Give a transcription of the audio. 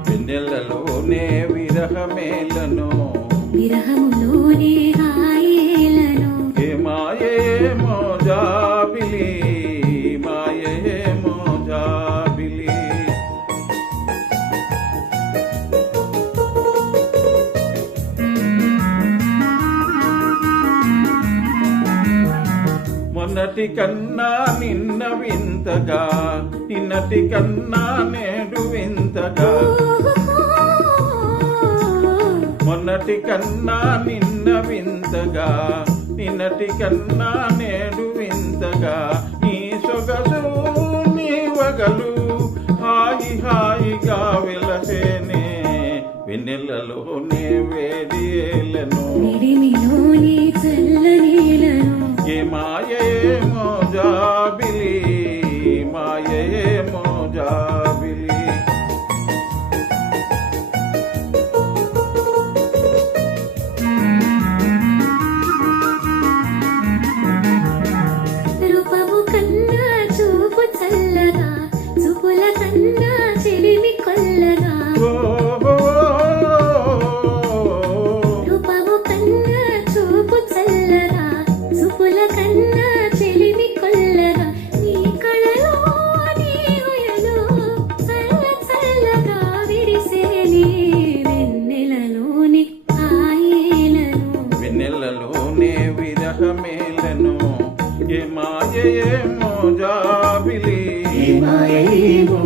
వెన్నెలలోనే విరహమేలను విరహములోనే హాయేలను ఏ మాయేమో జాబిలి మాయేమో జాబిలి మొన్నటి కన్నా నిన్న వింతగా నిన్నటి కన్నా నేడు వింతగా మొన్నటి కన్నా నిన్న వింతగా నిన్నటి కన్నా నేడు వింతగా నీ సొగసు నీ వగలు హాయి హాయిగా వెలసేనే వెన్నెలలోనే వేడియేలను నిడిమిలోని చల్లనేలను ఏ మాయేమో జాబిలి మాయేమో జాబిలి రూపము కన్నా చూపు చల్లగా చూపుల కన్నా చెలిమి కొల్లగా రూపము కన్నా చూపు చల్లగా చూపుల కన్నా చెలిమి కొల్లగా నీ కళలో నీ హొయలో చల్ల చల్లగా విరిసేనే వెన్నెలలోని హాయేలను వెన్నెలలోనే విరహమేలను ఏ మాయేమో జాబిలి మాయేమో